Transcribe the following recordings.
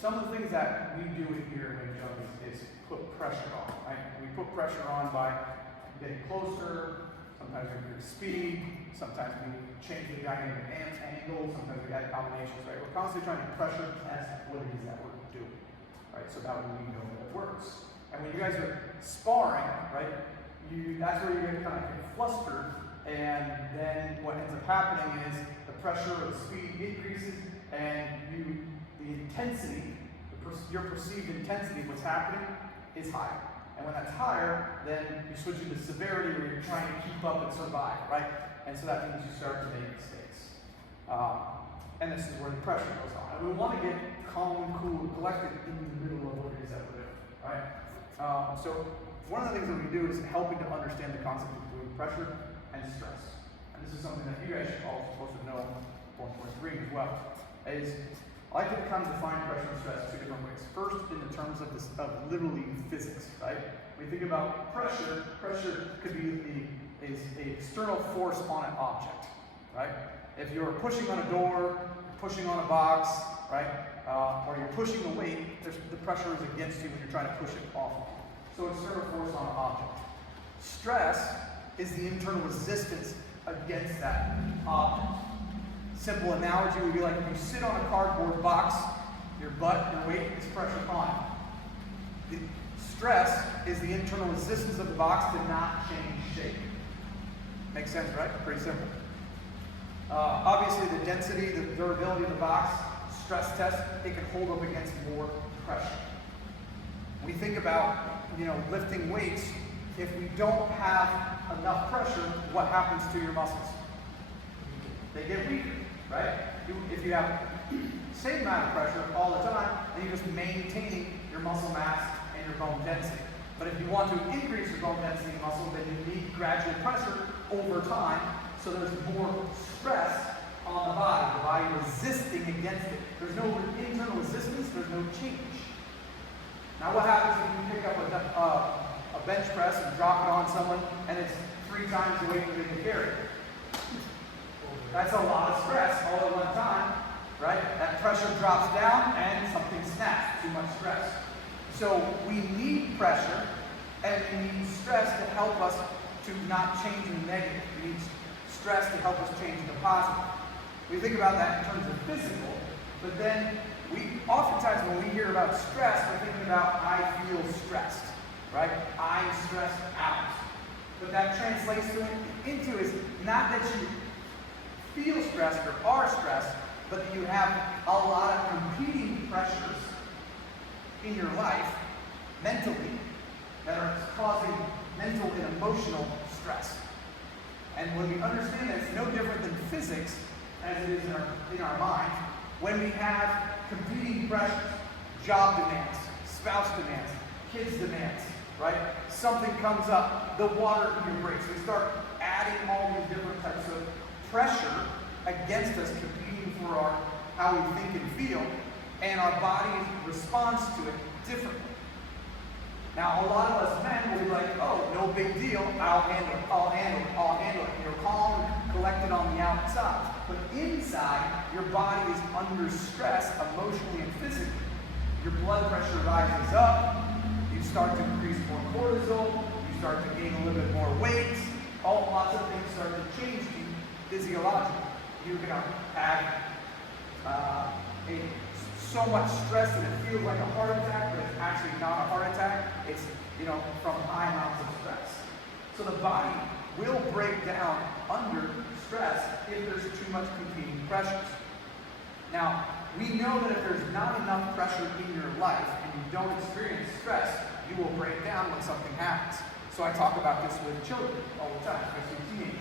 some of the things that we do here in Wing Chun is put pressure on, right? We put pressure on by getting closer, sometimes we increase speed, sometimes we change the dynamic angle, sometimes we add combinations, right? We're constantly trying to pressure test what it is that we're doing, right? So that way we know that it works. And when you guys are sparring, right, that's where you're going to kind of get flustered, and then what ends up happening is the pressure or the speed increases, and the intensity, your perceived intensity of what's happening is higher. And when that's higher, then you switch into severity where you're trying to keep up and survive, right? And so that means you start to make mistakes. And this is where the pressure goes on. And we want to get calm and cool and collected in the middle of what it is that we're doing, right? So one of the things that we do is helping to understand the concept of pressure and stress. And this is something that you guys should all supposed to know 1.3 as well. I like to kind of define pressure and stress two different ways. First, in the terms of literally physics, right? When you think about pressure could be an external force on an object, right? If you're pushing on a door, pushing on a box, right? Or you're pushing a weight, the pressure is against you when you're trying to push it off of you. So external force on an object. Stress is the internal resistance against that object. Simple analogy would be like if you sit on a cardboard box, your butt, your weight is pressure on it. The stress is the internal resistance of the box to not change shape. Makes sense, right? Pretty simple. Obviously, the density, the durability of the box, stress test, it can hold up against more pressure. When we think about, lifting weights, if we don't have enough pressure, what happens to your muscles? They get weaker. Right? If you have the same amount of pressure all the time, then you're just maintaining your muscle mass and your bone density. But if you want to increase your bone density and muscle, then you need gradual pressure over time, so there's more stress on the body resisting against it. There's no internal resistance, there's no change. Now what happens if you pick up a bench press and drop it on someone, and it's 3 times the weight that they can carry? That's a lot of stress all at one time, right? That pressure drops down and something snaps, too much stress. So we need pressure and we need stress to help us to not change in the negative. We need stress to help us change in the positive. We think about that in terms of physical, but then oftentimes when we hear about stress, we're thinking about I feel stressed, right? I'm stressed out. What that translates into is not that you feel stressed or are stressed, but that you have a lot of competing pressures in your life, mentally, that are causing mental and emotional stress. And when we understand that it's no different than physics, as it is in our mind, when we have competing pressures, job demands, spouse demands, kids demands, right? Something comes up, the water heater breaks. We start adding all these different types of pressure against us, competing for how we think and feel, and our body responds to it differently. Now, a lot of us men will be like, oh, no big deal, I'll handle it. You're calm and collected on the outside. But inside, your body is under stress, emotionally and physically. Your blood pressure rises up, you start to increase more cortisol, you start to gain a little bit more weight, lots of things start to change to you physiologically. You're going to have so much stress that it feels like a heart attack, but it's actually not a heart attack. It's, from high amounts of stress. So the body will break down under stress if there's too much competing pressures. Now, we know that if there's not enough pressure in your life and you don't experience stress, you will break down when something happens. So I talk about this with children all the time, especially teenagers.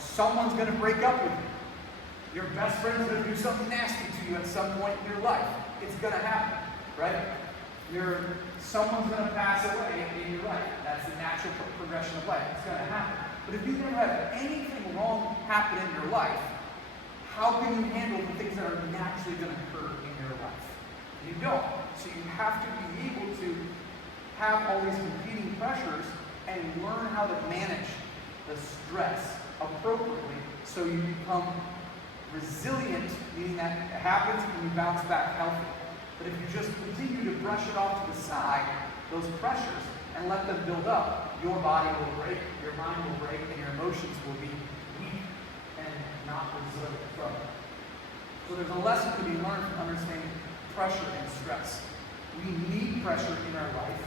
Someone's going to break up with you. Your best friend's going to do something nasty to you at some point in your life. It's going to happen, right? Someone's going to pass away in your life. That's the natural progression of life. It's going to happen. But if you never have anything wrong happen in your life, how can you handle the things that are naturally going to occur in your life? You don't. So you have to be able to have all these competing pressures and learn how to manage the stress appropriately so you become Resilient, meaning that it happens and you bounce back healthy. But if you just continue to brush it off to the side, those pressures, and let them build up, your body will break, your mind will break, and your emotions will be weak and not resilient from it. So there's a lesson to be learned from understanding pressure and stress. We need pressure in our life,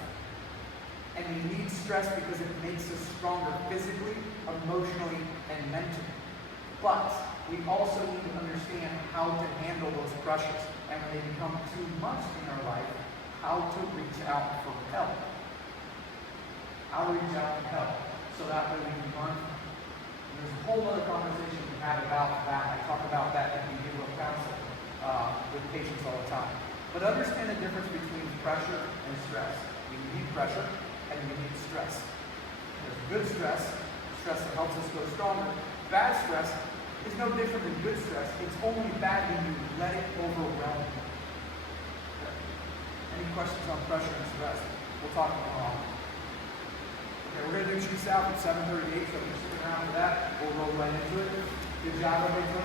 and we need stress because it makes us stronger physically, emotionally, and mentally. But we also need to understand how to handle those pressures, and when they become too much in our life, how to reach out for help. How to reach out for help, so that way we can learn. And there's a whole other conversation we had about that. I talk about that in behavioral counseling with patients all the time. But understand the difference between pressure and stress. You need pressure and you need stress. There's good stress, stress that helps us go stronger. Bad stress is no different than good stress. It's only bad when you let it overwhelm you. Any questions on pressure and stress? We'll talk more on it. Okay, we're going to do Chiefs out at 7:38, so if you're sticking around for that, we'll roll right into it. Good job, everybody.